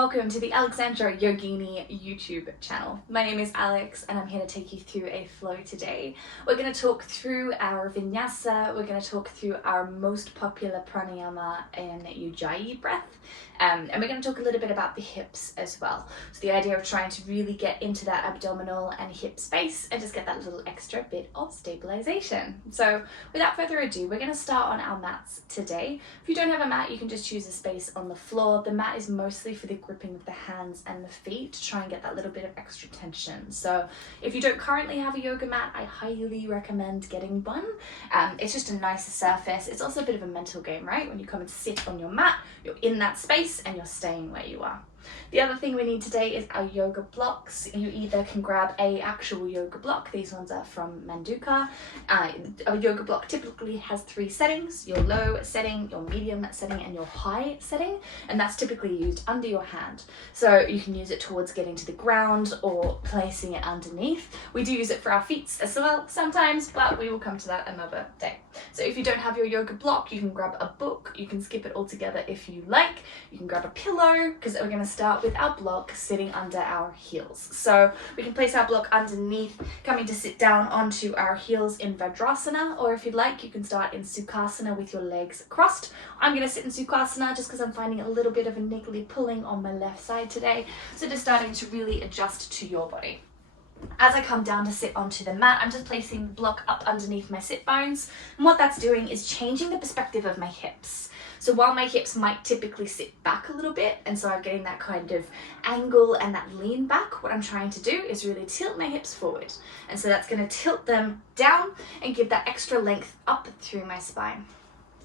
welcome to the Alexandra Yogini YouTube channel. My name is Alex and I'm here to take you through a flow today. We're going to talk through our Vinyasa, we're going to talk through our most popular pranayama in Ujayi Breath, and we're going to talk a little bit about the hips as well. So the idea of trying to really get into that abdominal and hip space and just get that little extra bit of stabilization. So without further ado, we're going to start on our mats today. If you don't have a mat, you can just choose a space on the floor. The mat is mostly for the gripping of the hands and the feet to try and get that little bit of extra tension. So if you don't currently have a yoga mat, I highly recommend getting one. It's just a nicer surface. It's also a bit of a mental game, right? When you come and sit on your mat, you're in that space and you're staying where you are. The other thing we need today is our yoga blocks. You either can grab a actual yoga block. These ones are from Manduka. A yoga block typically has 3 settings: your low setting, your medium setting, and your high setting. And that's typically used under your hand. So you can use it towards getting to the ground or placing it underneath. We do use it for our feet as well sometimes, but we will come to that another day. So if you don't have your yoga block, you can grab a book. You can skip it altogether if you like. You can grab a pillow, because we're going to start with our block sitting under our heels. So we can place our block underneath, coming to sit down onto our heels in Vajrasana, or if you'd like, you can start in Sukhasana with your legs crossed. I'm going to sit in Sukhasana just because I'm finding a little bit of a niggly pulling on my left side today. So just starting to really adjust to your body. As I come down to sit onto the mat, I'm just placing the block up underneath my sit bones. And what that's doing is changing the perspective of my hips. So while my hips might typically sit back a little bit, and so I'm getting that kind of angle and that lean back, what I'm trying to do is really tilt my hips forward. And so that's going to tilt them down and give that extra length up through my spine.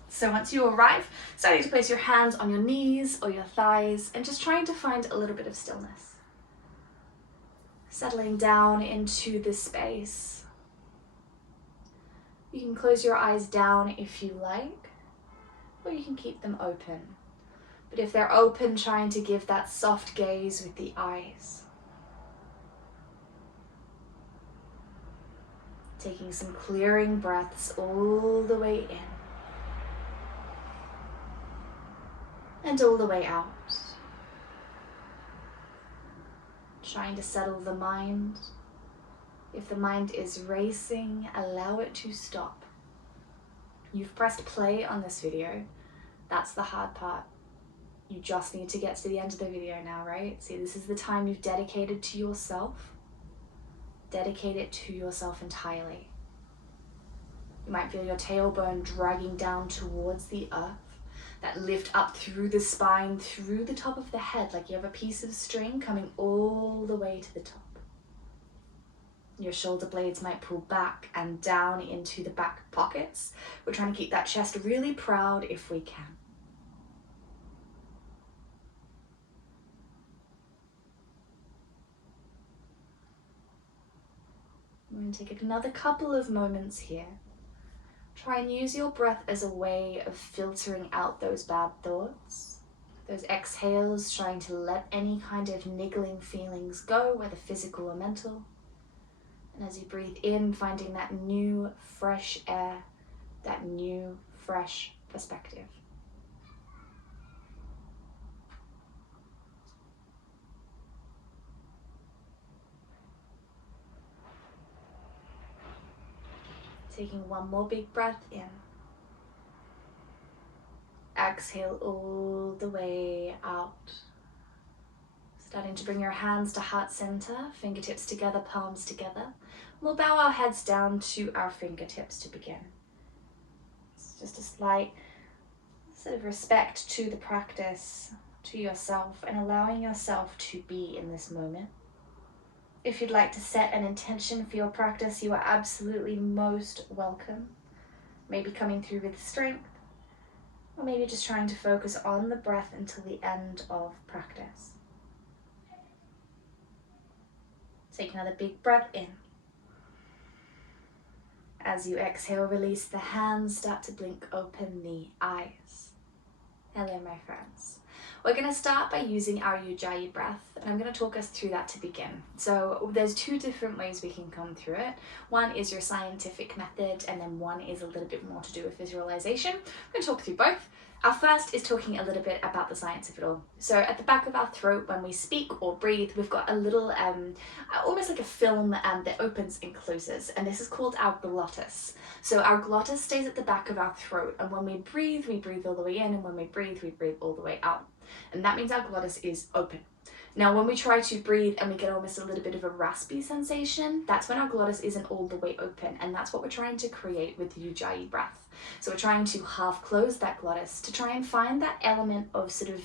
So once you arrive, starting to place your hands on your knees or your thighs and just trying to find a little bit of stillness. Settling down into this space. You can close your eyes down if you like, or you can keep them open. But if they're open, trying to give that soft gaze with the eyes. Taking some clearing breaths all the way in and all the way out. Trying to settle the mind. If the mind is racing, allow it to stop. You've pressed play on this video. That's the hard part. You just need to get to the end of the video now, right? See, this is the time you've dedicated to yourself. Dedicate it to yourself entirely. You might feel your tailbone dragging down towards the earth. That lift up through the spine, through the top of the head, like you have a piece of string coming all the way to the top. Your shoulder blades might pull back and down into the back pockets. We're trying to keep that chest really proud if we can. We're going to take another couple of moments here. Try and use your breath as a way of filtering out those bad thoughts. Those exhales, trying to let any kind of niggling feelings go, whether physical or mental. And as you breathe in, finding that new, fresh air, that new, fresh perspective. Taking one more big breath in. Exhale all the way out. Starting to bring your hands to heart center, fingertips together, palms together. We'll bow our heads down to our fingertips to begin. It's just a slight sort of respect to the practice, to yourself, and allowing yourself to be in this moment. If you'd like to set an intention for your practice, you are absolutely most welcome. Maybe coming through with strength, or maybe just trying to focus on the breath until the end of practice. Take another big breath in. As you exhale, release the hands, start to blink open the eyes. Hello, my friends. We're going to start by using our Ujayi Breath, and I'm going to talk us through that to begin. So there's 2 different ways we can come through it. One is your scientific method, and then one is a little bit more to do with visualization. I'm going to talk through both. Our first is talking a little bit about the science of it all. So at the back of our throat, when we speak or breathe, we've got a little, almost like a film that opens and closes, and this is called our glottis. So our glottis stays at the back of our throat, and when we breathe all the way in, and when we breathe all the way out. And that means our glottis is open. Now, when we try to breathe and we get almost a little bit of a raspy sensation, that's when our glottis isn't all the way open, and that's what we're trying to create with the Ujayi breath. So we're trying to half close that glottis to try and find that element of sort of,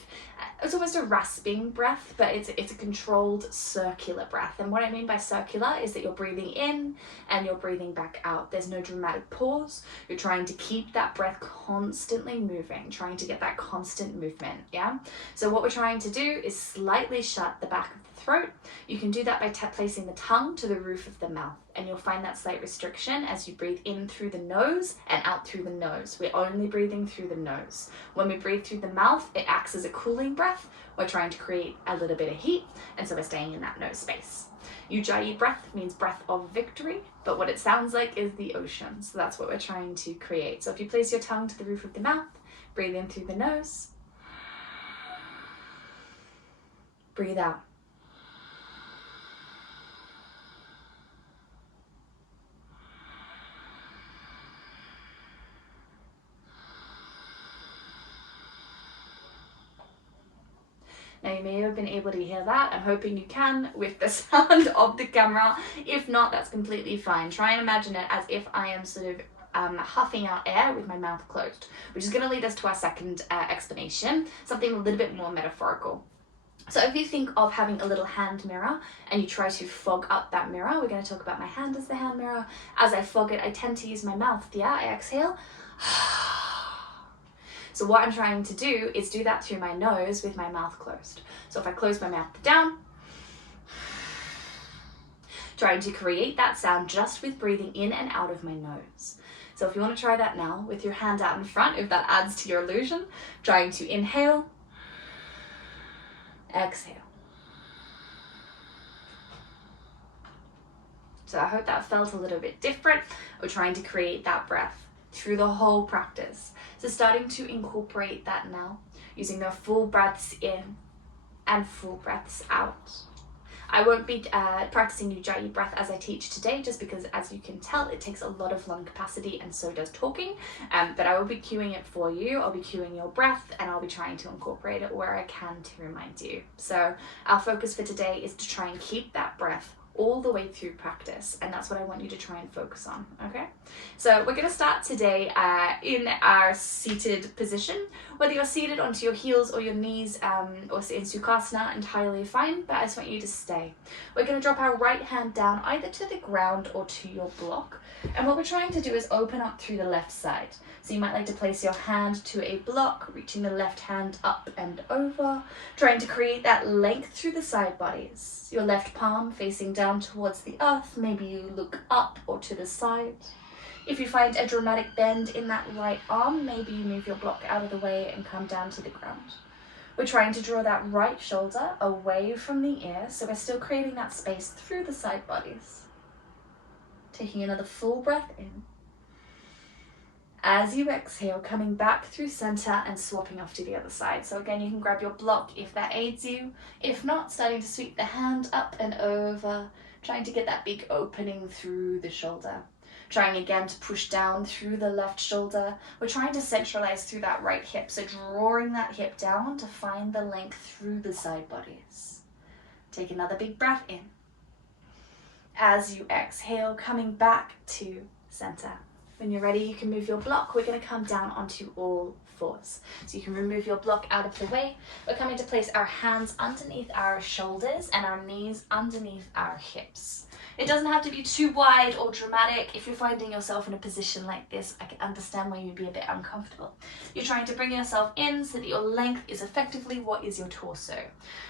it's almost a rasping breath, but it's a controlled circular breath. And what I mean by circular is that you're breathing in and you're breathing back out. There's no dramatic pause. You're trying to keep that breath constantly moving, trying to get that constant movement, yeah? So what we're trying to do is slightly shut the back of the throat. You can do that by placing the tongue to the roof of the mouth, and you'll find that slight restriction as you breathe in through the nose and out through the nose. We're only breathing through the nose. When we breathe through the mouth, it acts as a cooling breath. We're trying to create a little bit of heat, and so we're staying in that nose space. Ujayi breath means breath of victory, but what it sounds like is the ocean. So that's what we're trying to create. So if you place your tongue to the roof of the mouth, breathe in through the nose, breathe out. Now you may have been able to hear that. I'm hoping you can with the sound of the camera. If not, that's completely fine. Try and imagine it as if I am sort of huffing out air with my mouth closed, which is going to lead us to our second explanation, something a little bit more metaphorical. So if you think of having a little hand mirror and you try to fog up that mirror, we're going to talk about my hand as the hand mirror. As I fog it, I tend to use my mouth. Yeah, I exhale. So what I'm trying to do is do that through my nose with my mouth closed. So if I close my mouth down, trying to create that sound just with breathing in and out of my nose. So if you want to try that now with your hand out in front, if that adds to your illusion, trying to inhale, exhale. So I hope that felt a little bit different. We're trying to create that breath through the whole practice. So starting to incorporate that now, using the full breaths in and full breaths out. I won't be practicing Ujayi breath as I teach today, just because, as you can tell, it takes a lot of lung capacity, and so does talking. But I will be cueing it for you. I'll be cueing your breath, and I'll be trying to incorporate it where I can to remind you. So our focus for today is to try and keep that breath all the way through practice, and that's what I want you to try and focus on. Okay, so we're going to start today in our seated position. Whether you're seated onto your heels or your knees, or in Sukhasana, entirely fine, but I just want you to stay. We're going to drop our right hand down either to the ground or to your block, and what we're trying to do is open up through the left side. So you might like to place your hand to a block, reaching the left hand up and over, trying to create that length through the side bodies. Your left palm facing down towards the earth, maybe you look up or to the side. If you find a dramatic bend in that right arm, maybe you move your block out of the way and come down to the ground. We're trying to draw that right shoulder away from the ear, so we're still creating that space through the side bodies. Taking another full breath in. As you exhale, coming back through center and swapping off to the other side. So again, you can grab your block if that aids you. If not, starting to sweep the hand up and over, trying to get that big opening through the shoulder. Trying again to push down through the left shoulder. We're trying to centralize through that right hip, so drawing that hip down to find the length through the side bodies. Take another big breath in. As you exhale, coming back to center. When you're ready, you can move your block. We're going to come down onto all fours. So you can remove your block out of the way. We're coming to place our hands underneath our shoulders and our knees underneath our hips. It doesn't have to be too wide or dramatic. If you're finding yourself in a position like this, I can understand why you'd be a bit uncomfortable. You're trying to bring yourself in so that your length is effectively what is your torso.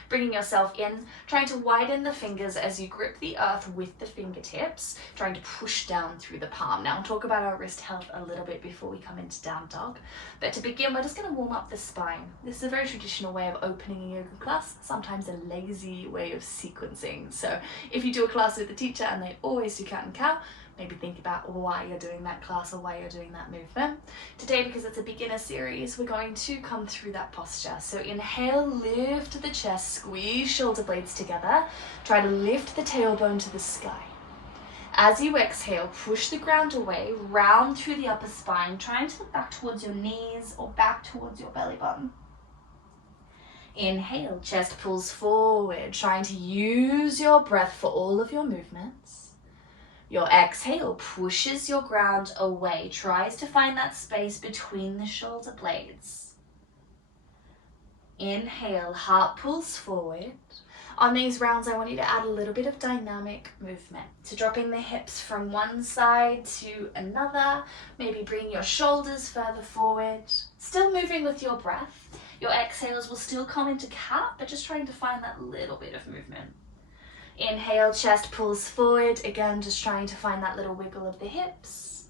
Bringing yourself in, trying to widen the fingers as you grip the earth with the fingertips, trying to push down through the palm. Now, I'll talk about our wrist health a little bit before we come into down dog. But to begin, we're just going to warm up the spine. This is a very traditional way of opening a yoga class, sometimes a lazy way of sequencing. So if you do a class with a teacher, posture and they always do cat and cow, maybe think about why you're doing that class or why you're doing that movement. Today, because it's a beginner series, we're going to come through that posture. So inhale, lift the chest, squeeze shoulder blades together. Try to lift the tailbone to the sky. As you exhale, push the ground away, round through the upper spine, trying to look back towards your knees or back towards your belly button. Inhale, chest pulls forward, trying to use your breath for all of your movements. Your exhale pushes your ground away, tries to find that space between the shoulder blades. Inhale, heart pulls forward. On these rounds, I want you to add a little bit of dynamic movement. So dropping the hips from one side to another, maybe bringing your shoulders further forward. Still moving with your breath. Your exhales will still come into cat, but just trying to find that little bit of movement. Inhale, chest pulls forward. Again, just trying to find that little wiggle of the hips.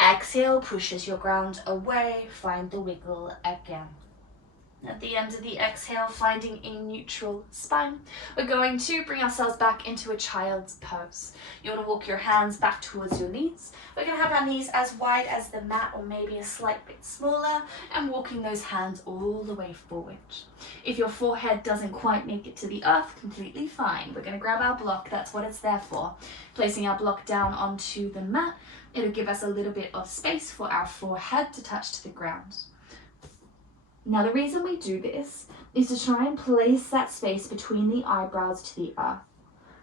Exhale, pushes your ground away. Find the wiggle again. At the end of the exhale, finding a neutral spine. We're going to bring ourselves back into a child's pose. You want to walk your hands back towards your knees. We're going to have our knees as wide as the mat or maybe a slight bit smaller, and walking those hands all the way forward. If your forehead doesn't quite make it to the earth, completely fine. We're going to grab our block, that's what it's there for. Placing our block down onto the mat, it'll give us a little bit of space for our forehead to touch to the ground. Now the reason we do this is to try and place that space between the eyebrows to the earth.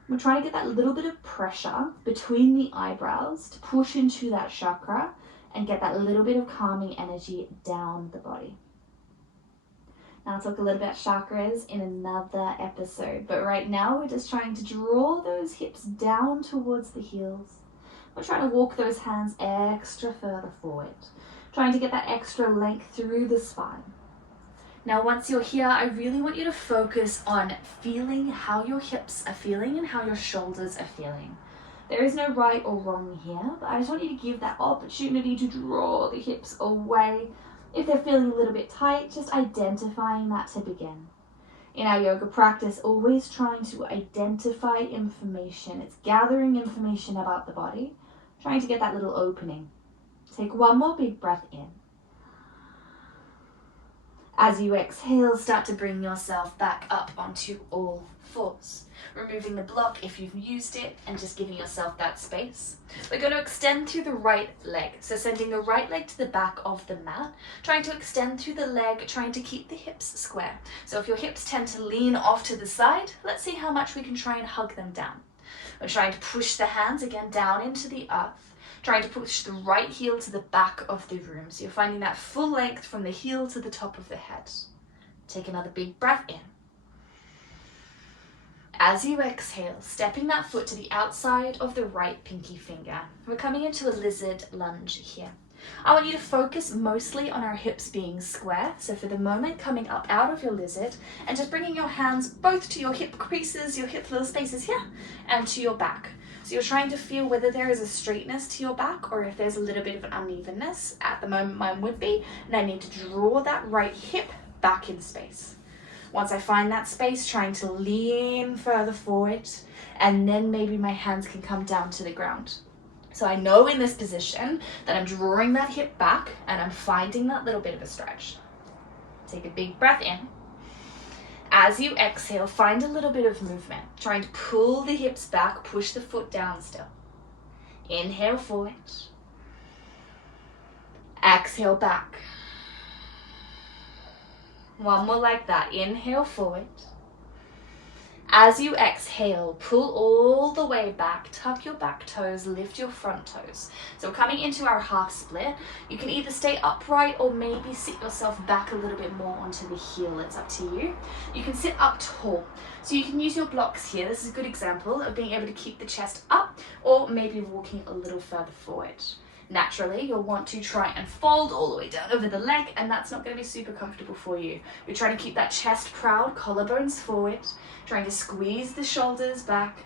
We're trying to get that little bit of pressure between the eyebrows to push into that chakra and get that little bit of calming energy down the body. Now I'll talk a little bit about chakras in another episode, but right now we're just trying to draw those hips down towards the heels. We're trying to walk those hands extra further forward, trying to get that extra length through the spine. Now, once you're here, I really want you to focus on feeling how your hips are feeling and how your shoulders are feeling. There is no right or wrong here, but I just want you to give that opportunity to draw the hips away. If they're feeling a little bit tight, just identifying that to begin. In our yoga practice, always trying to identify information. It's gathering information about the body, trying to get that little opening. Take one more big breath in. As you exhale, start to bring yourself back up onto all fours. Removing the block if you've used it and just giving yourself that space. We're going to extend through the right leg. So sending the right leg to the back of the mat, trying to extend through the leg, trying to keep the hips square. So if your hips tend to lean off to the side, let's see how much we can try and hug them down. We're trying to push the hands again down into the earth. Trying to push the right heel to the back of the room. So you're finding that full length from the heel to the top of the head. Take another big breath in. As you exhale, stepping that foot to the outside of the right pinky finger. We're coming into a lizard lunge here. I want you to focus mostly on our hips being square. So for the moment, coming up out of your lizard and just bringing your hands both to your hip creases, your hip little spaces here, and to your back. So you're trying to feel whether there is a straightness to your back or if there's a little bit of an unevenness. At the moment mine would be, and I need to draw that right hip back in space. Once I find that space, trying to lean further forward, and then maybe my hands can come down to the ground. So I know in this position that I'm drawing that hip back and I'm finding that little bit of a stretch. Take a big breath in. As you exhale, find a little bit of movement, trying to pull the hips back, push the foot down still. Inhale forward. Exhale back. One more like that. Inhale forward. As you exhale, pull all the way back, tuck your back toes, lift your front toes. So coming into our half split, you can either stay upright or maybe sit yourself back a little bit more onto the heel. It's up to you. You can sit up tall. So you can use your blocks here. This is a good example of being able to keep the chest up or maybe walking a little further forward. Naturally, you'll want to try and fold all the way down over the leg, and that's not going to be super comfortable for you. You're trying to keep that chest proud, collarbones forward, trying to squeeze the shoulders back,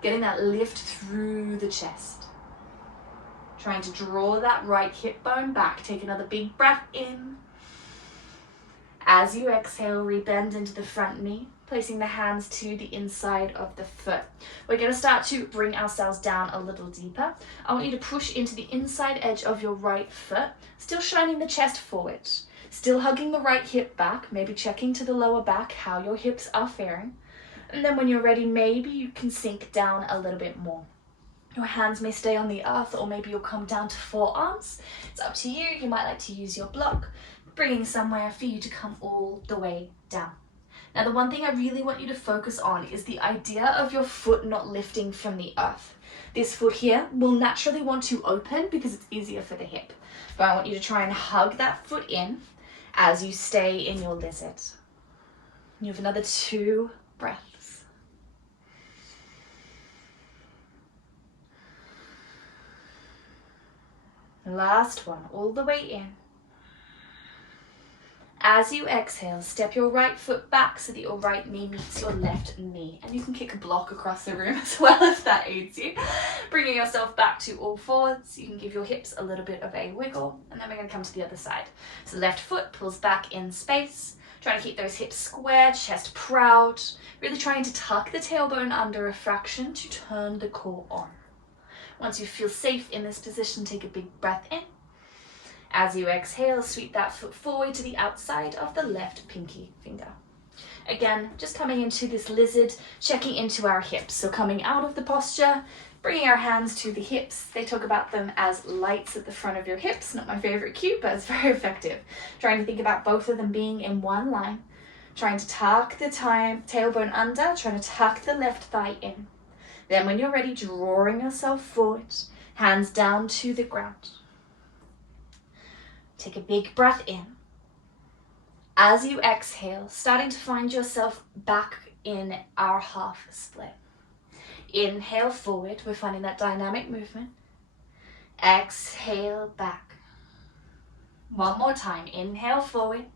getting that lift through the chest. Trying to draw that right hip bone back. Take another big breath in. As you exhale, rebend into the front knee. placing the hands to the inside of the foot. We're going to start to bring ourselves down a little deeper. I want you to push into the inside edge of your right foot, still shining the chest forward, still hugging the right hip back, maybe checking to the lower back how your hips are faring. And then when you're ready, maybe you can sink down a little bit more. Your hands may stay on the earth, or maybe you'll come down to forearms. It's up to you. You might like to use your block, bringing somewhere for you to come all the way down. Now, the one thing I really want you to focus on is the idea of your foot not lifting from the earth. This foot here will naturally want to open because it's easier for the hip. But I want you to try and hug that foot in as you stay in your lizard. You have another 2 breaths. Last one, all the way in. As you exhale, step your right foot back so that your right knee meets your left knee. And you can kick a block across the room as well if that aids you. Bringing yourself back to all fours. You can give your hips a little bit of a wiggle. And then we're going to come to the other side. So left foot pulls back in space. Trying to keep those hips square, chest proud. Really trying to tuck the tailbone under a fraction to turn the core on. Once you feel safe in this position, take a big breath in. As you exhale, sweep that foot forward to the outside of the left pinky finger. Again, just coming into this lizard, checking into our hips. So coming out of the posture, bringing our hands to the hips. They talk about them as lights at the front of your hips. Not my favorite cue, but it's very effective. Trying to think about both of them being in one line. Trying to tuck the tailbone under, trying to tuck the left thigh in. Then when you're ready, drawing yourself forward, hands down to the ground. Take a big breath in. As you exhale, starting to find yourself back in our half split. Inhale forward, we're finding that dynamic movement. Exhale back. One more time, inhale forward.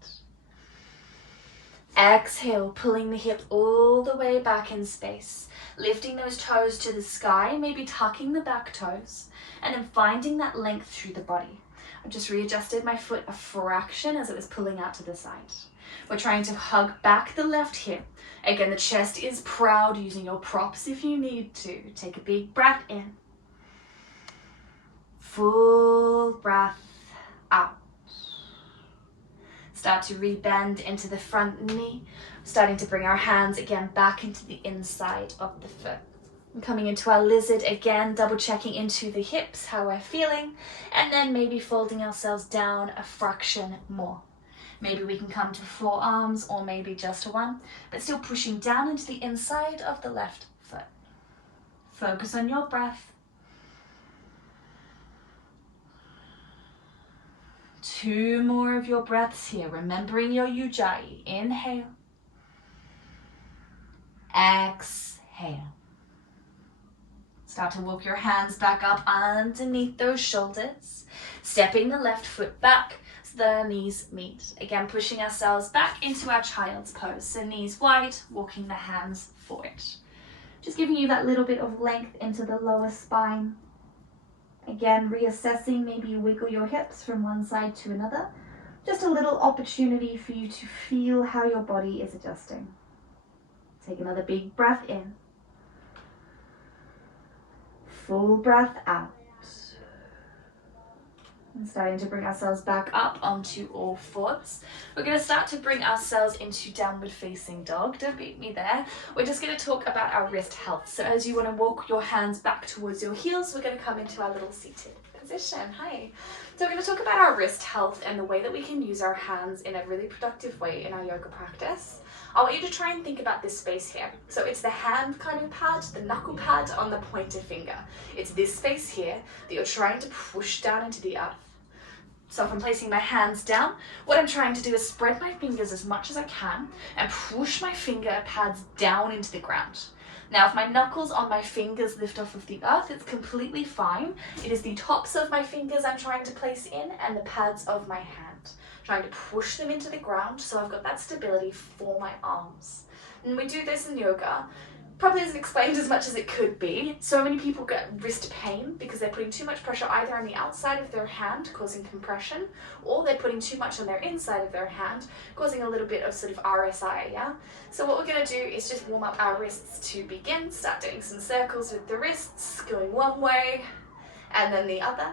Exhale, pulling the hip all the way back in space. Lifting those toes to the sky, maybe tucking the back toes, and then finding that length through the body. I've just readjusted my foot a fraction as it was pulling out to the side. We're trying to hug back the left hip. Again, the chest is proud, using your props if you need to. Take a big breath in. Full breath out. Start to rebend into the front knee, starting to bring our hands again back into the inside of the foot. And coming into our lizard again, double checking into the hips, how we're feeling, and then maybe folding ourselves down a fraction more. Maybe we can come to forearms or maybe just one, but still pushing down into the inside of the left foot. Focus on your breath. 2 more of your breaths here, remembering your Ujayi. Inhale. Exhale. Start to walk your hands back up underneath those shoulders, stepping the left foot back so that our knees meet. Again, pushing ourselves back into our child's pose. So knees wide, walking the hands forward. Just giving you that little bit of length into the lower spine. Again, reassessing, maybe you wiggle your hips from one side to another. Just a little opportunity for you to feel how your body is adjusting. Take another big breath in. Full breath out. And starting to bring ourselves back up onto all fours. We're going to start to bring ourselves into downward facing dog. Don't beat me there. We're just going to talk about our wrist health. So as you want to walk your hands back towards your heels, we're going to come into our little seated position. Hi. So we're going to talk about our wrist health and the way that we can use our hands in a really productive way in our yoga practice. I want you to try and think about this space here. So it's the hand kind of pad, the knuckle pad on the pointer finger. It's this space here that you're trying to push down into the earth. So if I'm placing my hands down, what I'm trying to do is spread my fingers as much as I can and push my finger pads down into the ground. Now, if my knuckles on my fingers lift off of the earth, it's completely fine. It is the tops of my fingers I'm trying to place in and the pads of my hand. Trying to push them into the ground so I've got that stability for my arms. And we do this in yoga probably isn't explained as much as it could be. So many people get wrist pain because they're putting too much pressure either on the outside of their hand, causing compression, or they're putting too much on their inside of their hand, causing a little bit of sort of RSI, yeah? So what we're going to do is just warm up our wrists to begin. Start doing some circles with the wrists, going one way and then the other.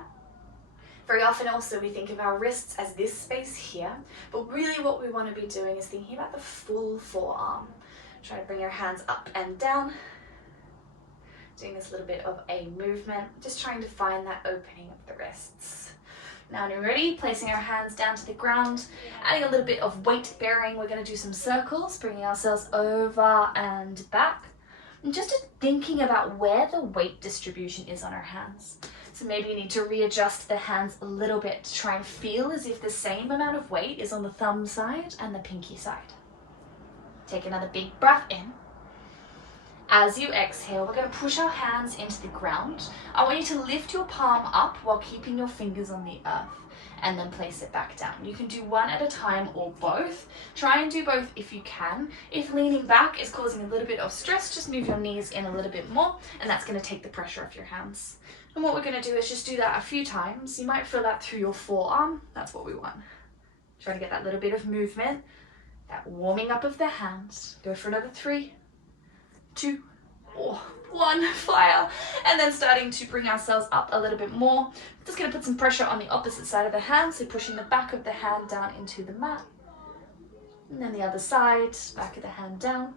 Very often also we think of our wrists as this space here, but really what we want to be doing is thinking about the full forearm. Try to bring your hands up and down, doing this little bit of a movement, just trying to find that opening of the wrists. Now when you're ready, placing our hands down to the ground, adding a little bit of weight bearing. We're going to do some circles, bringing ourselves over and back, and just thinking about where the weight distribution is on our hands. So maybe you need to readjust the hands a little bit to try and feel as if the same amount of weight is on the thumb side and the pinky side. Take another big breath in. As you exhale, we're going to push our hands into the ground. I want you to lift your palm up while keeping your fingers on the earth, and then place it back down. You can do one at a time or both. Try and do both if you can. If leaning back is causing a little bit of stress, just move your knees in a little bit more, and that's going to take the pressure off your hands. And what we're going to do is just do that a few times. You might feel that through your forearm. That's what we want. Try to get that little bit of movement, that warming up of the hands. Go for another 3, 2, 1, fire. And then starting to bring ourselves up a little bit more. Just going to put some pressure on the opposite side of the hand, so pushing the back of the hand down into the mat. And then the other side, back of the hand down.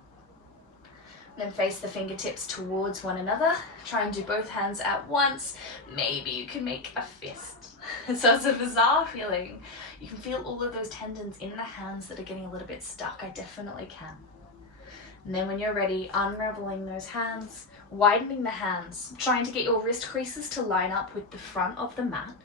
Then face the fingertips towards one another. Try and do both hands at once. Maybe you can make a fist. So it's a bizarre feeling. You can feel all of those tendons in the hands that are getting a little bit stuck. I definitely can. And then when you're ready, unraveling those hands, widening the hands, trying to get your wrist creases to line up with the front of the mat,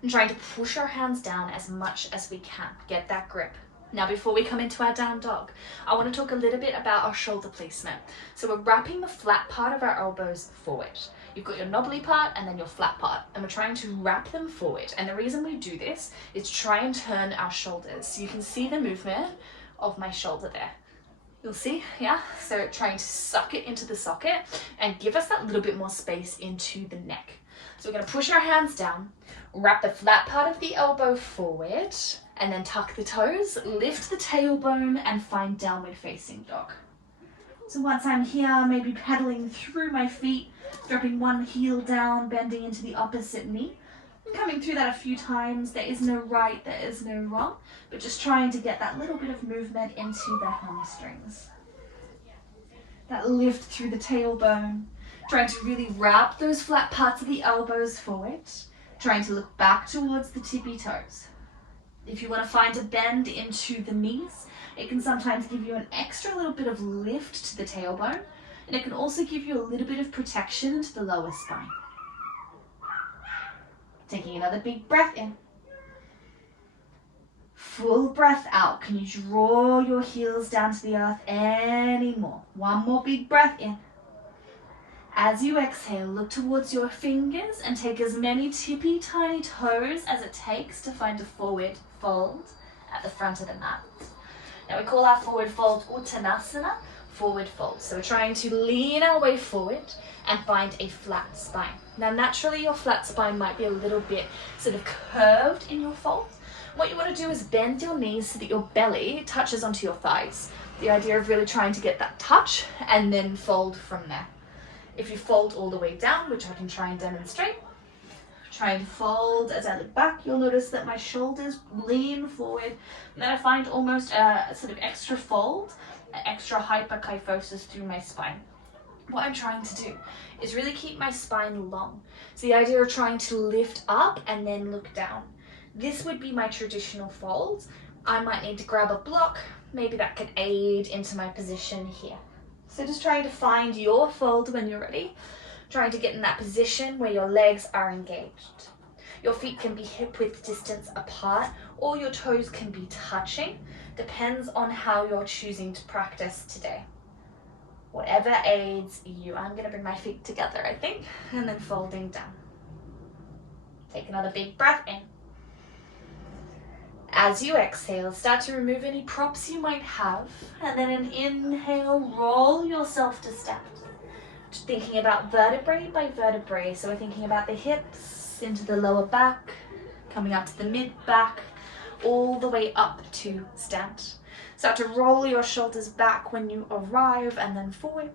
and trying to push our hands down as much as we can. Get that grip. Now before we come into our down dog, I want to talk a little bit about our shoulder placement. So we're wrapping the flat part of our elbows forward. You've got your knobbly part and then your flat part, and we're trying to wrap them forward. And the reason we do this is try and turn our shoulders. So you can see the movement of my shoulder there. You'll see, yeah? So trying to suck it into the socket and give us that little bit more space into the neck. So we're going to push our hands down, wrap the flat part of the elbow forward, and then tuck the toes, lift the tailbone, and find downward facing dog. So once I'm here, maybe pedaling through my feet, dropping one heel down, bending into the opposite knee. And coming through that a few times. There is no right, there is no wrong, but just trying to get that little bit of movement into the hamstrings. That lift through the tailbone, trying to really wrap those flat parts of the elbows forward, trying to look back towards the tippy toes. If you want to find a bend into the knees, it can sometimes give you an extra little bit of lift to the tailbone, and it can also give you a little bit of protection into the lower spine. Taking another big breath in. Full breath out. Can you draw your heels down to the earth any more? One more big breath in. As you exhale, look towards your fingers and take as many tippy tiny toes as it takes to find a forward fold at the front of the mat. Now we call our forward fold Uttanasana, forward fold. So we're trying to lean our way forward and find a flat spine. Now naturally your flat spine might be a little bit sort of curved in your fold. What you want to do is bend your knees so that your belly touches onto your thighs. The idea of really trying to get that touch and then fold from there. If you fold all the way down, which I can try and demonstrate, trying to fold as I look back, you'll notice that my shoulders lean forward, and then I find almost a sort of extra fold, an extra hyperkyphosis through my spine. What I'm trying to do is really keep my spine long. So the idea of trying to lift up and then look down. This would be my traditional fold. I might need to grab a block, maybe that could aid into my position here. So just trying to find your fold when you're ready, trying to get in that position where your legs are engaged. Your feet can be hip width distance apart, or your toes can be touching, depends on how you're choosing to practice today. Whatever aids you. I'm going to bring my feet together, I think, and then folding down. Take another big breath in. As you exhale, start to remove any props you might have, and then an inhale, roll yourself to stand. thinking about vertebrae by vertebrae. So we're thinking about the hips into the lower back, coming up to the mid back, all the way up to stand. Start to roll your shoulders back when you arrive and then forward.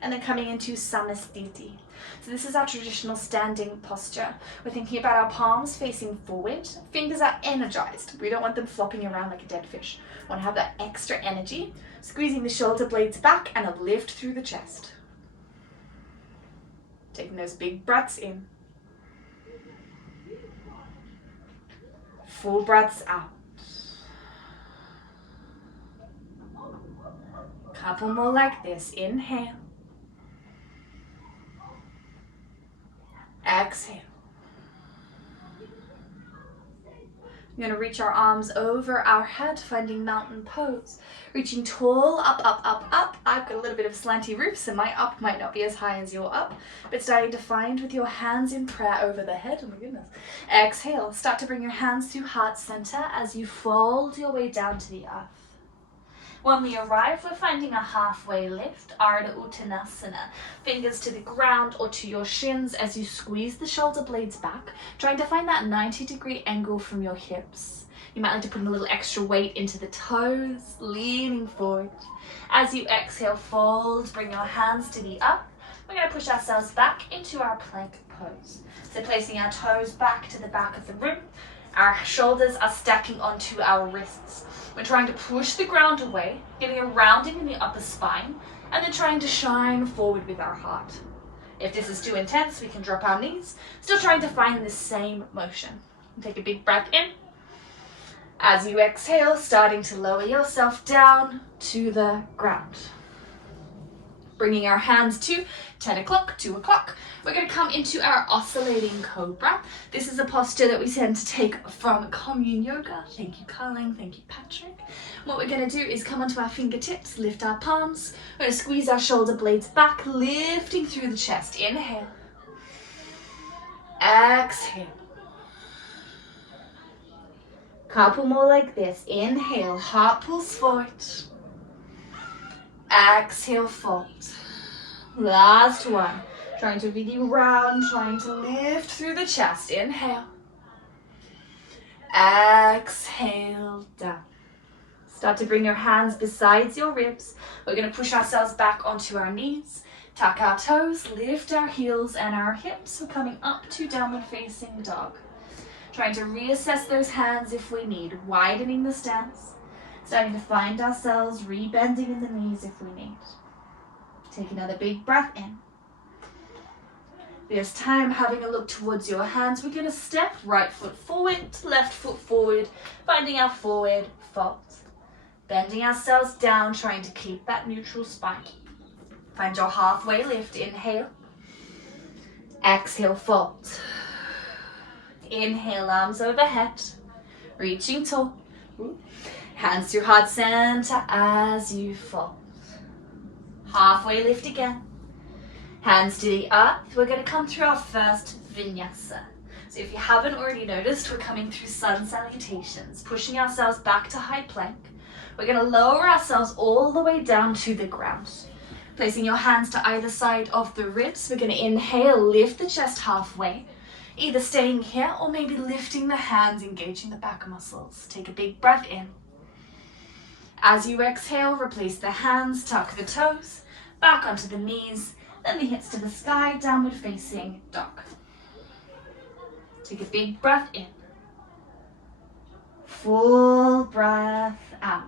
And then coming into Samasthiti. So this is our traditional standing posture. We're thinking about our palms facing forward. Fingers are energized. We don't want them flopping around like a dead fish. We want to have that extra energy. Squeezing the shoulder blades back and a lift through the chest. Taking those big breaths in. Full breaths out. Couple more like this. Inhale. Exhale. We're going to reach our arms over our head, finding mountain pose. Reaching tall, up, up, up, up. I've got a little bit of slanty roof, so my up might not be as high as your up, but starting to find with your hands in prayer over the head. Oh my goodness. Exhale. Start to bring your hands to heart center as you fold your way down to the earth. When we arrive, we're finding a halfway lift, Ardha Uttanasana. Fingers to the ground or to your shins as you squeeze the shoulder blades back, trying to find that 90-degree angle from your hips. You might like to put a little extra weight into the toes, leaning forward. As you exhale, fold, bring your hands to the earth. We're going to push ourselves back into our plank pose. So placing our toes back to the back of the room. Our shoulders are stacking onto our wrists. We're trying to push the ground away, getting a rounding in the upper spine, and then trying to shine forward with our heart. If this is too intense, we can drop our knees, still trying to find the same motion. Take a big breath in. As you exhale, starting to lower yourself down to the ground. Bringing our hands to 10 o'clock, 2 o'clock. We're going to come into our Oscillating Cobra. This is a posture that we tend to take from Commune Yoga. Thank you, Carling. Thank you, Patrick. What we're going to do is come onto our fingertips, lift our palms. We're going to squeeze our shoulder blades back, lifting through the chest. Inhale. Exhale. Couple more like this. Inhale, heart pulls forward. Exhale, fold. Last one. Trying to really round, trying to lift through the chest. Inhale. Exhale, down. Start to bring your hands beside your ribs. We're going to push ourselves back onto our knees. Tuck our toes, lift our heels and our hips. We're coming up to downward facing dog. Trying to reassess those hands if we need. Widening the stance. Starting to find ourselves rebending in the knees if we need. Take another big breath in. This time, having a look towards your hands, we're going to step right foot forward, left foot forward, finding our forward fold. Bending ourselves down, trying to keep that neutral spine. Find your halfway lift. Inhale. Exhale, fold. Inhale, arms overhead, reaching tall. Hands to heart center as you fold. Halfway lift again. Hands to the earth. We're going to come through our first Vinyasa. So if you haven't already noticed, we're coming through sun salutations, pushing ourselves back to high plank. We're going to lower ourselves all the way down to the ground. Placing your hands to either side of the ribs, we're going to inhale, lift the chest halfway. Either staying here or maybe lifting the hands, engaging the back muscles. Take a big breath in. As you exhale, replace the hands, tuck the toes, back onto the knees, then the hips to the sky, downward facing dog. Take a big breath in. Full breath out.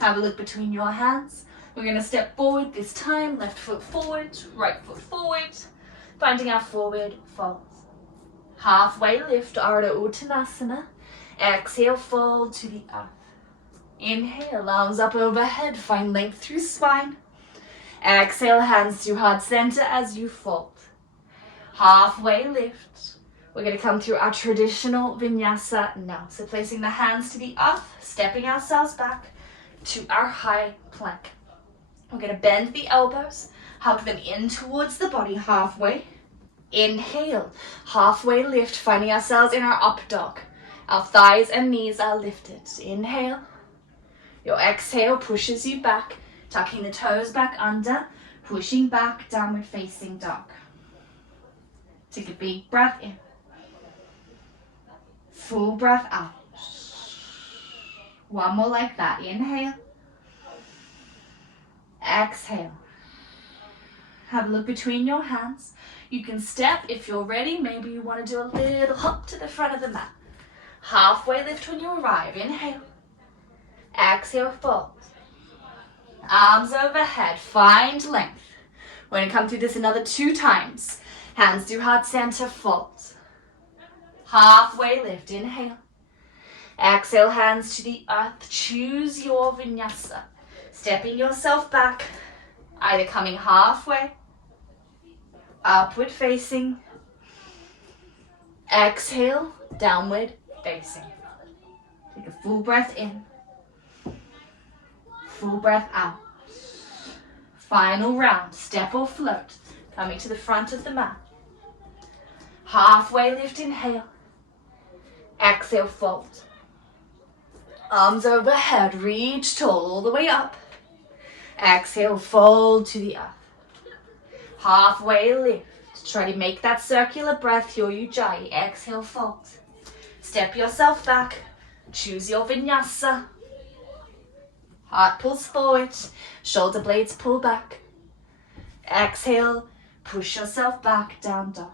Have a look between your hands. We're going to step forward this time, left foot forward, right foot forward, finding our forward fold. Halfway lift, Ardha Uttanasana. Exhale, fold to the earth. Inhale, arms up overhead, find length through spine. Exhale, hands to heart center as you fold. Halfway lift. We're going to come through our traditional Vinyasa now. So placing the hands to the earth, stepping ourselves back to our high plank. We're going to bend the elbows, hug them in towards the body halfway. Inhale, halfway lift, finding ourselves in our up dog. Our thighs and knees are lifted. Inhale. Your exhale pushes you back. Tucking the toes back under, pushing back, downward facing dog. Take a big breath in. Full breath out. One more like that. Inhale. Exhale. Have a look between your hands. You can step if you're ready. Maybe you want to do a little hop to the front of the mat. Halfway lift when you arrive. Inhale. Exhale, fold. Arms overhead. Find length. We're going to come through this another 2 times. Hands to heart center, fold. Halfway lift. Inhale. Exhale, hands to the earth. Choose your vinyasa. Stepping yourself back. Either coming halfway, upward facing. Exhale, downward facing. Take a full breath in. Full breath out. Final round, step or float. Coming to the front of the mat. Halfway lift, inhale. Exhale, fold. Arms overhead, reach tall all the way up. Exhale, fold to the earth. Halfway lift. Try to make that circular breath, your Ujayi. Exhale, fold. Step yourself back. Choose your vinyasa. Heart pulls forward. Shoulder blades pull back. Exhale, push yourself back, down dog.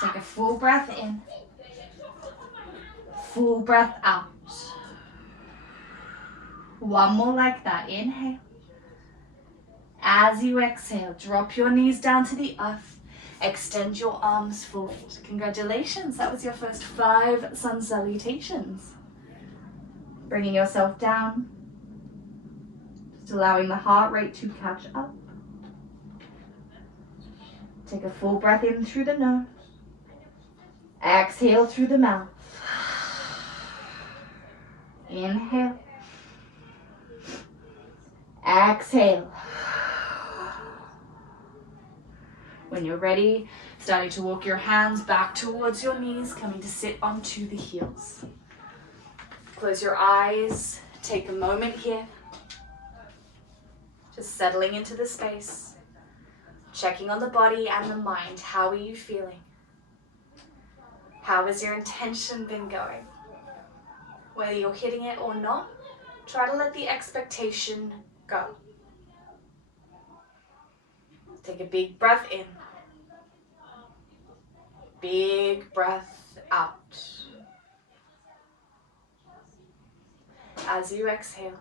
Take a full breath in. Full breath out. One more like that. Inhale. As you exhale, drop your knees down to the earth. Extend your arms forward. Congratulations, that was your first 5 sun salutations. Bringing yourself down. Just allowing the heart rate to catch up. Take a full breath in through the nose. Exhale through the mouth. Inhale. Exhale. When you're ready, starting to walk your hands back towards your knees, coming to sit onto the heels. Close your eyes, take a moment here. Just settling into the space, checking on the body and the mind. How are you feeling? How has your intention been going? Whether you're hitting it or not, try to let the expectation go. Take a big breath in. Big breath out. As you exhale,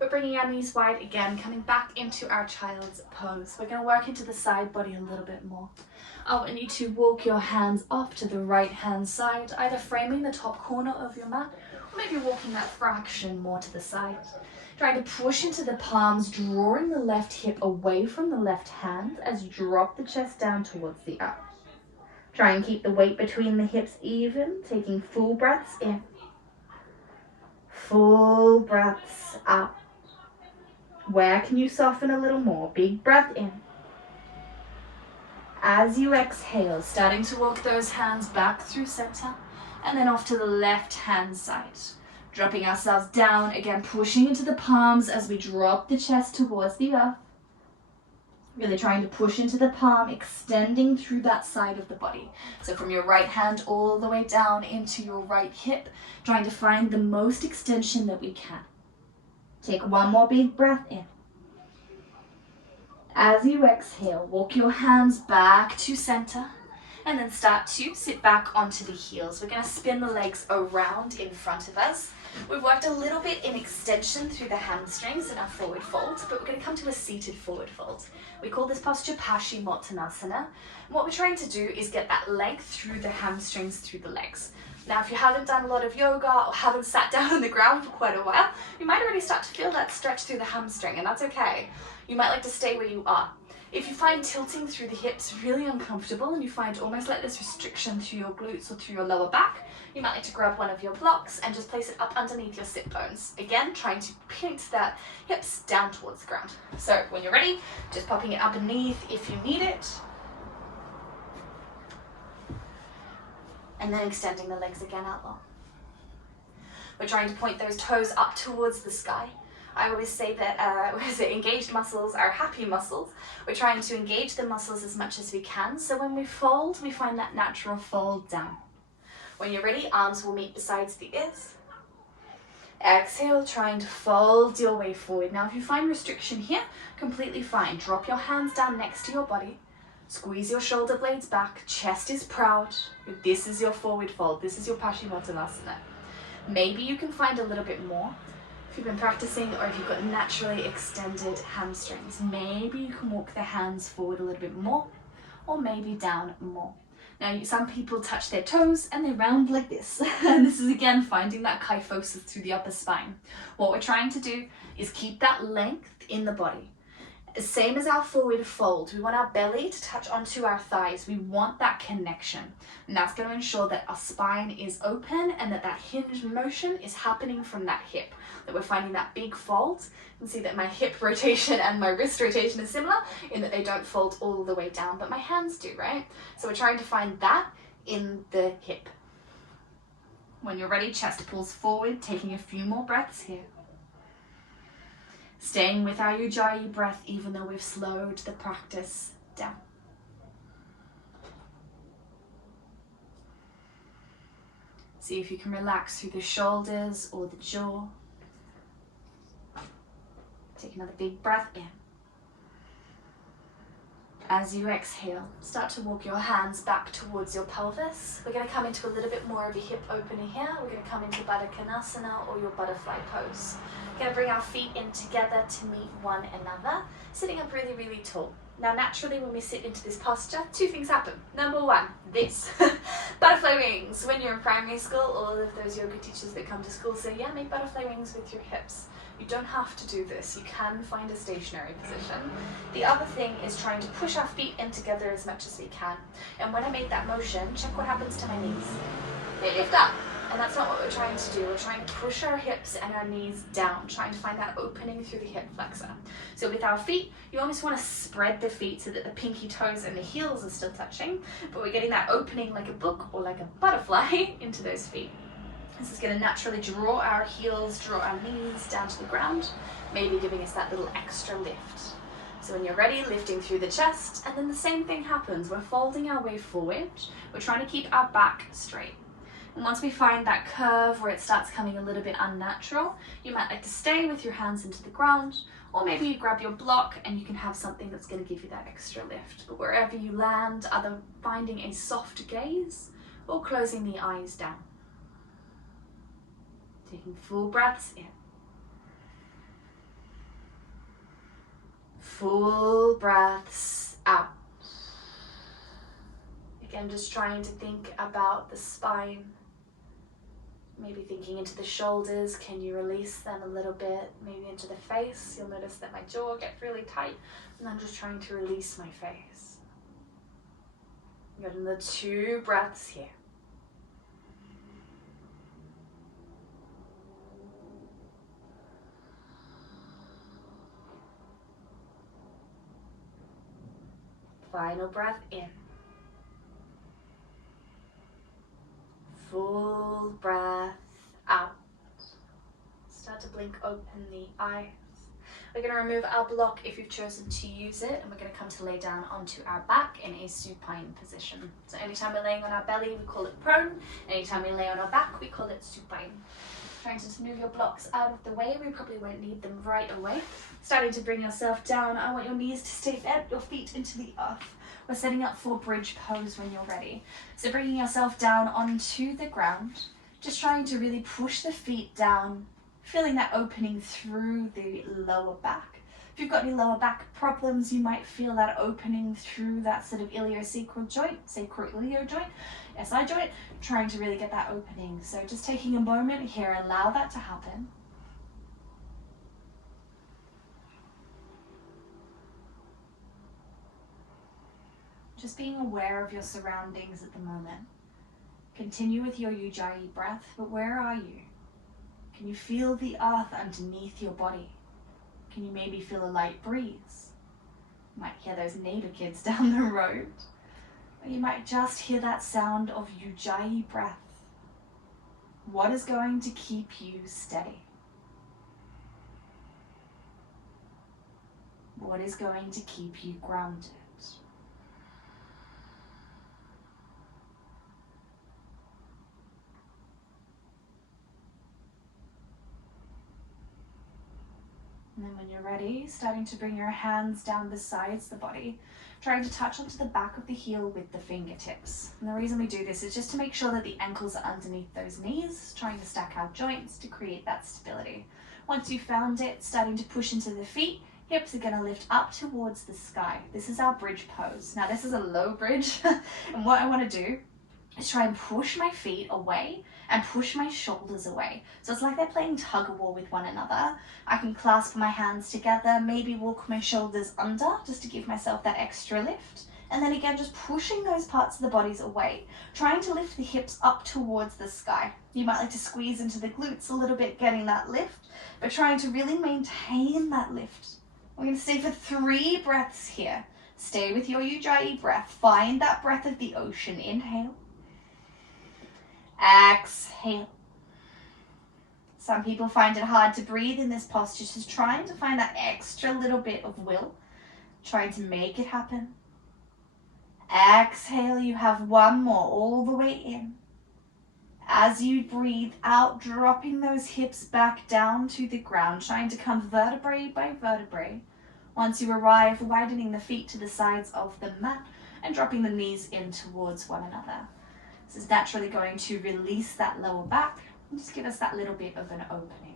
we're bringing our knees wide again, coming back into our child's pose. We're going to work into the side body a little bit more. I want you to walk your hands up to the right hand side, either framing the top corner of your mat, or maybe walking that fraction more to the side. Trying to push into the palms, drawing the left hip away from the left hand as you drop the chest down towards the earth. Try and keep the weight between the hips even, taking full breaths in. Full breaths out. Where can you soften a little more? Big breath in. As you exhale, starting to walk those hands back through center and then off to the left hand side. Dropping ourselves down, again pushing into the palms as we drop the chest towards the earth. Really trying to push into the palm, extending through that side of the body. So from your right hand all the way down into your right hip, trying to find the most extension that we can. Take one more big breath in. As you exhale, walk your hands back to center and then start to sit back onto the heels. We're going to spin the legs around in front of us. We've worked a little bit in extension through the hamstrings in our forward fold, but we're going to come to a seated forward fold. We call this posture Uttanasana. And what we're trying to do is get that length through the hamstrings, through the legs. Now, if you haven't done a lot of yoga or haven't sat down on the ground for quite a while, you might already start to feel that stretch through the hamstring, and that's okay. You might like to stay where you are. If you find tilting through the hips really uncomfortable and you find almost like this restriction through your glutes or through your lower back, you might like to grab one of your blocks and just place it up underneath your sit bones. Again, trying to point that hips down towards the ground. So when you're ready, just popping it underneath if you need it. And then extending the legs again out long. We're trying to point those toes up towards the sky, I always say that engaged muscles are happy muscles. We're trying to engage the muscles as much as we can. So when we fold, we find that natural fold down. When you're ready, arms will meet besides the ears. Exhale, trying to fold your way forward. Now, if you find restriction here, completely fine. Drop your hands down next to your body. Squeeze your shoulder blades back. Chest is proud. This is your forward fold. This is your Paschimottanasana. Maybe you can find a little bit more. If you've been practicing or if you've got naturally extended hamstrings, maybe you can walk the hands forward a little bit more or maybe down more. Now, some people touch their toes and they round like this. And this is again finding that kyphosis through the upper spine. What we're trying to do is keep that length in the body. Same as our forward fold, we want our belly to touch onto our thighs. We want that connection. And that's going to ensure that our spine is open and that hinge motion is happening from that hip. That we're finding that big fold. You can see that my hip rotation and my wrist rotation is similar in that they don't fold all the way down, but my hands do, right? So we're trying to find that in the hip. When you're ready, chest pulls forward, taking a few more breaths here. Staying with our Ujayi breath, even though we've slowed the practice down. See if you can relax through the shoulders or the jaw. Take another big breath in. As you exhale, start to walk your hands back towards your pelvis. We're going to come into a little bit more of a hip opener here. We're going to come into Baddha Kanasana or your butterfly pose. We're going to bring our feet in together to meet one another, sitting up really, really tall. Now, naturally, when we sit into this posture, two things happen. Number one, this. Butterfly wings. When you're in primary school, all of those yoga teachers that come to school say, yeah, make butterfly wings with your hips. You don't have to do this. You can find a stationary position. The other thing is trying to push our feet in together as much as we can. And when I make that motion, check what happens to my knees. They lift up. And that's not what we're trying to do. We're trying to push our hips and our knees down, trying to find that opening through the hip flexor. So with our feet, you almost want to spread the feet so that the pinky toes and the heels are still touching, but we're getting that opening like a book or like a butterfly into those feet. This is going to naturally draw our heels, draw our knees down to the ground, maybe giving us that little extra lift. So when you're ready, lifting through the chest, and then the same thing happens. We're folding our way forward. We're trying to keep our back straight. And once we find that curve where it starts coming a little bit unnatural, you might like to stay with your hands into the ground, or maybe you grab your block and you can have something that's going to give you that extra lift. But wherever you land, either finding a soft gaze or closing the eyes down. Taking full breaths in. Full breaths out. Again, just trying to think about the spine. Maybe thinking into the shoulders. Can you release them a little bit? Maybe into the face. You'll notice that my jaw gets really tight. And I'm just trying to release my face. Got another 2 breaths here. Final breath in. Full breath out. Start to blink open the eyes. We're going to remove our block if you've chosen to use it, and we're going to come to lay down onto our back in a supine position. So anytime we're laying on our belly, we call it prone. Anytime we lay on our back, we call it supine. Trying to move your blocks out of the way. We probably won't need them right away. Starting to bring yourself down. I want your knees to stay bent, your feet into the earth. We're setting up for bridge pose when you're ready. So bringing yourself down onto the ground, just trying to really push the feet down, feeling that opening through the lower back. If you've got any lower back problems, you might feel that opening through that sort of iliosacral joint, sacroiliac joint, SI joint, trying to really get that opening. So just taking a moment here, allow that to happen. Just being aware of your surroundings at the moment. Continue with your Ujayi breath, but where are you? Can you feel the earth underneath your body? Can you maybe feel a light breeze? You might hear those neighbor kids down the road. Or you might just hear that sound of Ujayi breath. What is going to keep you steady? What is going to keep you grounded? And then when you're ready, starting to bring your hands down besides the body, trying to touch onto the back of the heel with the fingertips. And the reason we do this is just to make sure that the ankles are underneath those knees, trying to stack our joints to create that stability. Once you've found it, starting to push into the feet, hips are going to lift up towards the sky. This is our bridge pose. Now this is a low bridge, and what I want to do is try and push my feet away and push my shoulders away. So it's like they're playing tug of war with one another. I can clasp my hands together, maybe walk my shoulders under just to give myself that extra lift. And then again, just pushing those parts of the bodies away, trying to lift the hips up towards the sky. You might like to squeeze into the glutes a little bit, getting that lift, but trying to really maintain that lift. We're going to stay for 3 breaths here. Stay with your Ujayi breath. Find that breath of the ocean. Inhale. Exhale. Some people find it hard to breathe in this posture, just trying to find that extra little bit of will, trying to make it happen. Exhale, you have 1 more all the way in. As you breathe out, dropping those hips back down to the ground, trying to come vertebrae by vertebrae. Once you arrive, widening the feet to the sides of the mat and dropping the knees in towards one another. This is naturally going to release that lower back and just give us that little bit of an opening.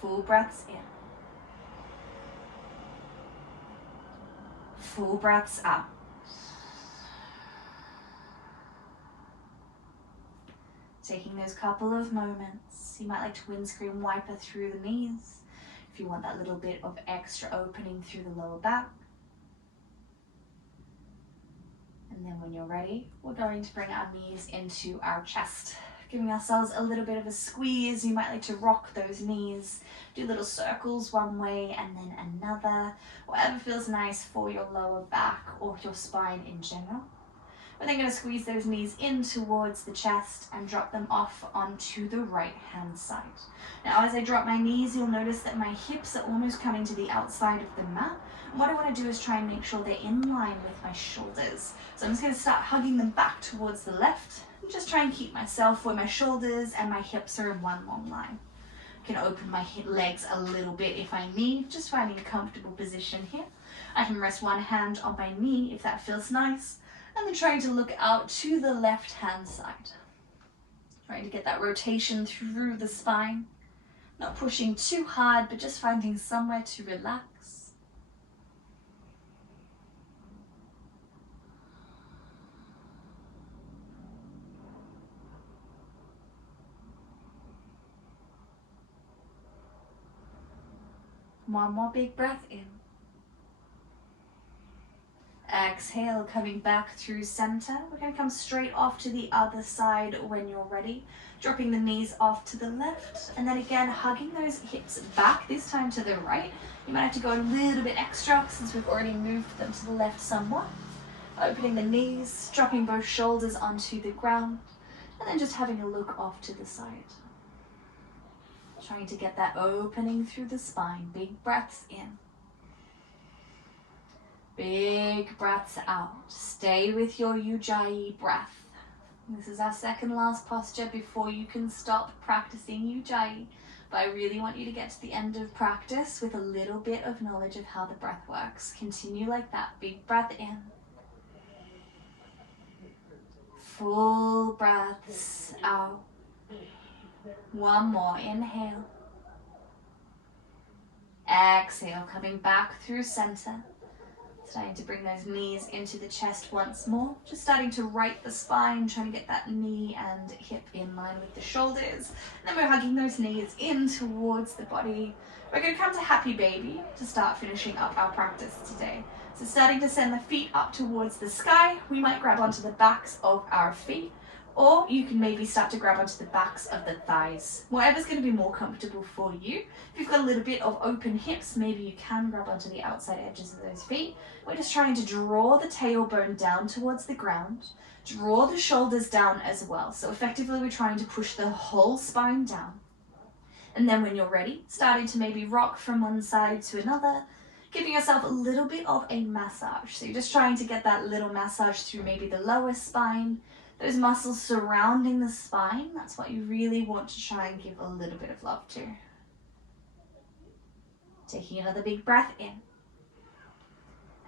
Full breaths in. Full breaths out. Taking those couple of moments, you might like to windscreen wiper through the knees if you want that little bit of extra opening through the lower back. And then when you're ready, we're going to bring our knees into our chest, giving ourselves a little bit of a squeeze. You might like to rock those knees, do little circles one way and then another, whatever feels nice for your lower back or your spine in general. We're then going to squeeze those knees in towards the chest and drop them off onto the right hand side. Now as I drop my knees, you'll notice that my hips are almost coming to the outside of the mat. And what I want to do is try and make sure they're in line with my shoulders. So I'm just going to start hugging them back towards the left and just try and keep myself where my shoulders and my hips are in one long line. I can open my legs a little bit if I need, just finding a comfortable position here. I can rest one hand on my knee if that feels nice. And then trying to look out to the left hand side. Trying to get that rotation through the spine. Not pushing too hard, but just finding somewhere to relax. One more big breath in. Exhale, coming back through center. We're going to come straight off to the other side when you're ready. Dropping the knees off to the left. And then again, hugging those hips back, this time to the right. You might have to go a little bit extra since we've already moved them to the left somewhat. Opening the knees, dropping both shoulders onto the ground. And then just having a look off to the side. Trying to get that opening through the spine. Big breaths in. Big breaths out. Stay with your Ujayi breath. This is our second last posture before you can stop practicing Ujayi. But I really want you to get to the end of practice with a little bit of knowledge of how the breath works. Continue like that. Big breath in. Full breaths out. One more. Inhale. Exhale. Coming back through center. Starting to bring those knees into the chest once more. Just starting to right the spine, trying to get that knee and hip in line with the shoulders. And then we're hugging those knees in towards the body. We're going to come to Happy Baby to start finishing up our practice today. So starting to send the feet up towards the sky. We might grab onto the backs of our feet. Or you can maybe start to grab onto the backs of the thighs. Whatever's going to be more comfortable for you. If you've got a little bit of open hips, maybe you can grab onto the outside edges of those feet. We're just trying to draw the tailbone down towards the ground. Draw the shoulders down as well. So effectively we're trying to push the whole spine down. And then when you're ready, starting to maybe rock from one side to another, giving yourself a little bit of a massage. So you're just trying to get that little massage through maybe the lower spine, those muscles surrounding the spine. That's what you really want to try and give a little bit of love to. Taking another big breath in.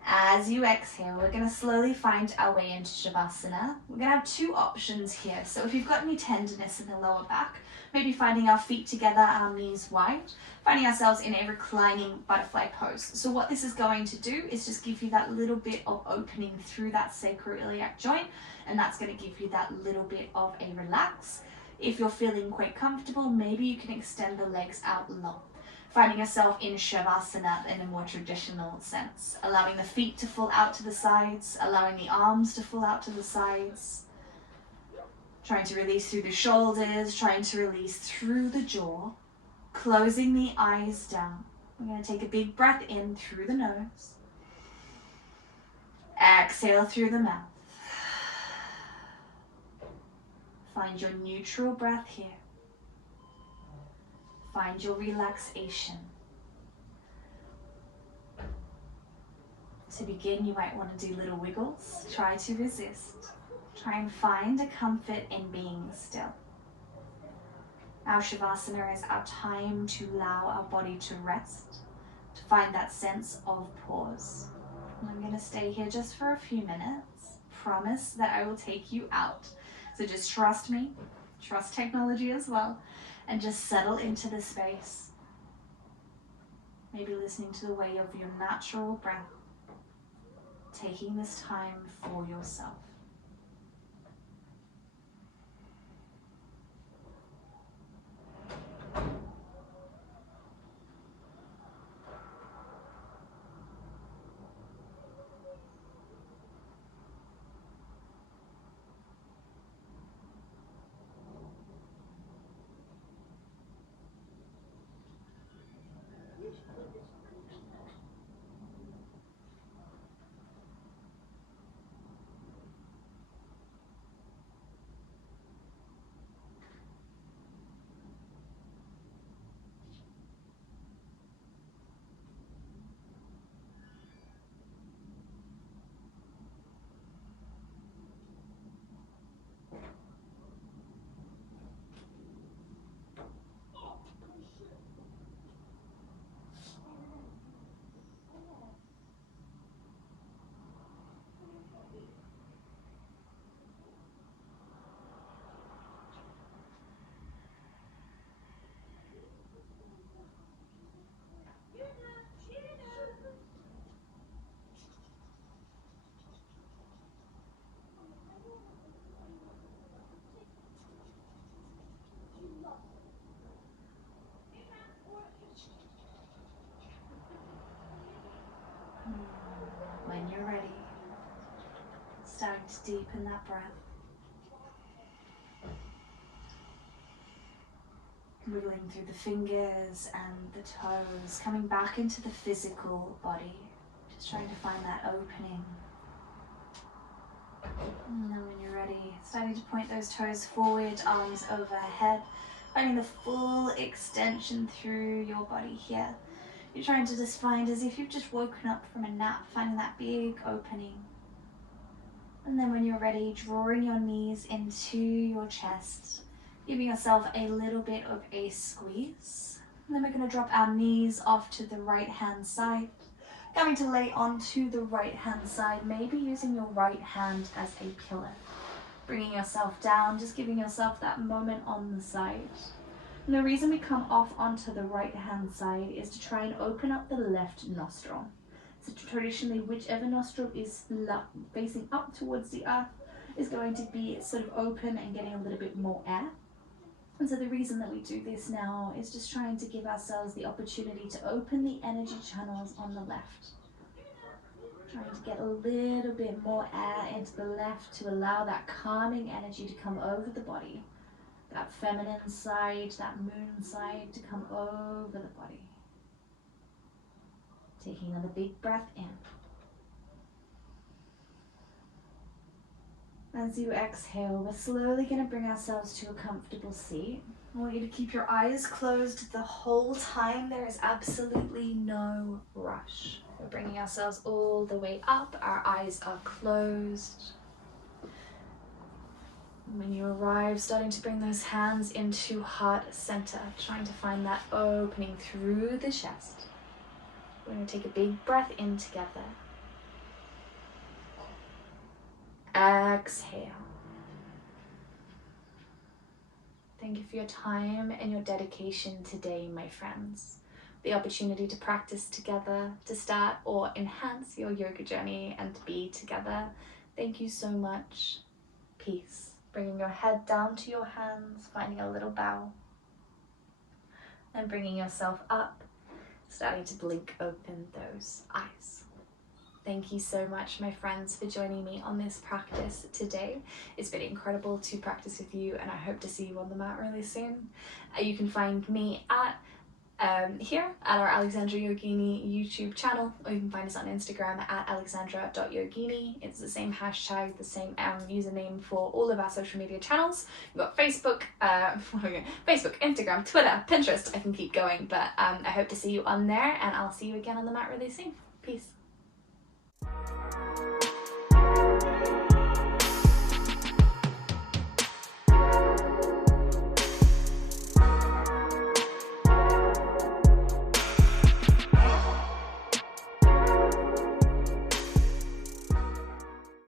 As you exhale, we're going to slowly find our way into Shavasana. We're going to have two options here. So if you've got any tenderness in the lower back, maybe finding our feet together, our knees wide, finding ourselves in a reclining butterfly pose. So what this is going to do is just give you that little bit of opening through that sacroiliac joint, and that's going to give you that little bit of a relax. If you're feeling quite comfortable, maybe you can extend the legs out long. Finding yourself in Shavasana in a more traditional sense, allowing the feet to fall out to the sides, allowing the arms to fall out to the sides, trying to release through the shoulders, trying to release through the jaw, closing the eyes down. We're going to take a big breath in through the nose, exhale through the mouth. Find your neutral breath here. Find your relaxation. To begin, you might want to do little wiggles. Try to resist. Try and find a comfort in being still. Our Shavasana is our time to allow our body to rest, to find that sense of pause. And I'm going to stay here just for a few minutes. Promise that I will take you out. So just trust me, trust technology as well. And just settle into the space. Maybe listening to the way of your natural breath. Taking this time for yourself. When you're ready, starting to deepen that breath. Wiggling through the fingers and the toes, coming back into the physical body. Just trying to find that opening. And then when you're ready, starting to point those toes forward, arms overhead, finding the full extension through your body here. You're trying to just find as if you've just woken up from a nap, finding that big opening. And then when you're ready, drawing your knees into your chest, giving yourself a little bit of a squeeze. And then we're going to drop our knees off to the right hand side. Coming to lay onto the right hand side, maybe using your right hand as a pillow. Bringing yourself down, just giving yourself that moment on the side. And the reason we come off onto the right hand side is to try and open up the left nostril. So traditionally, whichever nostril is facing up towards the earth is going to be sort of open and getting a little bit more air. And so the reason that we do this now is just trying to give ourselves the opportunity to open the energy channels on the left. Trying to get a little bit more air into the left to allow that calming energy to come over the body. That feminine side, that moon side to come over the body. Taking another big breath in. As you exhale, we're slowly going to bring ourselves to a comfortable seat. I want you to keep your eyes closed the whole time. There is absolutely no rush. We're bringing ourselves all the way up. Our eyes are closed. When you arrive, starting to bring those hands into heart center, trying to find that opening through the chest. We're going to take a big breath in together. Exhale. Thank you for your time and your dedication today, my friends. The opportunity to practice together, to start or enhance your yoga journey and to be together. Thank you so much. Peace. Bringing your head down to your hands, finding a little bow. And bringing yourself up, starting to blink open those eyes. Thank you so much, my friends, for joining me on this practice today. It's been incredible to practice with you, and I hope to see you on the mat really soon. You can find me at here at our Alexandra Yogini YouTube channel, or you can find us on Instagram at alexandra.yogini. It's the same hashtag, the same username for all of our social media channels. We've got Facebook, Facebook, Instagram, Twitter, Pinterest. I can keep going, but I hope to see you on there, and I'll see you again on the mat really soon. Peace.